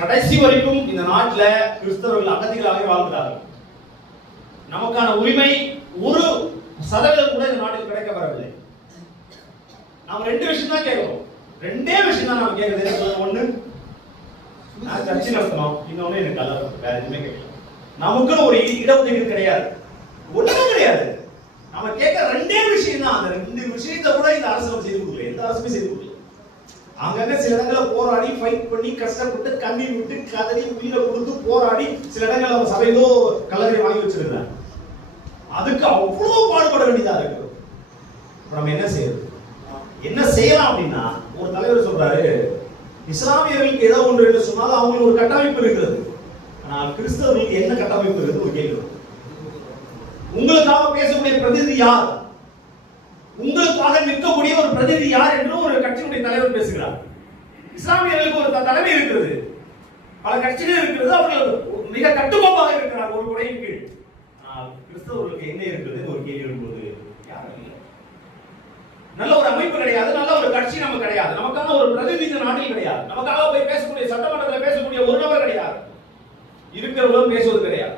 கடைசி வரைக்கும் இந்த நாட்டில் கிறிஸ்தவர்கள் அகதிகளாக வாழ்கிறார்கள். நமக்கான உரிமை 1% கூட இந்த நாட்டில் கிடைக்கப்படவில்லை. நாம் 2 விஷயம் தான் கேட்கிறோம். 2 விஷயம் தான் நாம கேட்கறது. ஒண்ணு, நான் சர்ச்சை நடத்தணும். இன்னொன்னு, எனக்கு கலர் வேற எதுவுமே கேட்கல. நமக்குன்னு ஒரு இடஒதுக்கீடு கிடையாது, ஒண்ணுமே கிடையாது. நம்ம கேட்க 2 விஷயம் தான். அந்த 2 விஷயத்தை கூட இந்த அரசு செய்து கொடுக்கல. எந்த அரசுமே செய்து கொடுக்கல. அங்கங்க சில இடங்களை போராடி ஃபைட் பண்ணி கஷ்டப்பட்டு கண்ணீர் விட்டு கதறி உயிரை கொடுத்து போராடி சில இடங்கள் அவங்க சபையிலோ கல்லறை வாங்கி வச்சிருக்காங்க. அதுக்கு அவ்வளவு பாடுபட வேண்டியதா இருக்கு. நம்ம என்ன செய்யறது? என்ன செய்யலாம் அப்படின்னா, ஒரு தலைவர் சொல்றாரு, இஸ்லாமியர்களுக்கு ஏதோ ஒன்று என்று சொன்னால் அவங்களுக்கு ஒரு கட்டமைப்பு இருக்கிறது. ஆனால் கிறிஸ்தவர்களுக்கு என்ன கட்டமைப்பு இருக்குது? ஒரு கேள்வி. உங்களுக்காக பேசக்கூடிய பிரதிநிதி யார்? உங்களுக்காக நிற்கக்கூடிய ஒரு பிரதிநிதி யார் என்று ஒரு கட்சியினுடைய தலைவர் பேசுகிறார். இஸ்லாமியர்களுக்கு ஒரு தலைமை இருக்கிறது, பல கட்சிகள் இருக்கிறது, அவர்கள் மிக கட்டுக்கோப்பாக இருக்கிறார் ஒரு குறையின் கீழ். ஆனால் கிறிஸ்தவர்களுக்கு என்ன இருக்கிறது ஒரு கேள்வி எழும்போது யாரும் இல்லை. நல்ல ஒரு அமைப்பு கிடையாது, நல்ல ஒரு கட்சி நமக்கு கிடையாது, நமக்கான ஒரு பிரதிநிதி நாட்டில் கிடையாது, நமக்காக போய் பேசக்கூடிய சட்டமன்றத்தில் பேசக்கூடிய ஒரு நபர் கிடையாது, இருக்கிறவங்களும் பேசுவது கிடையாது.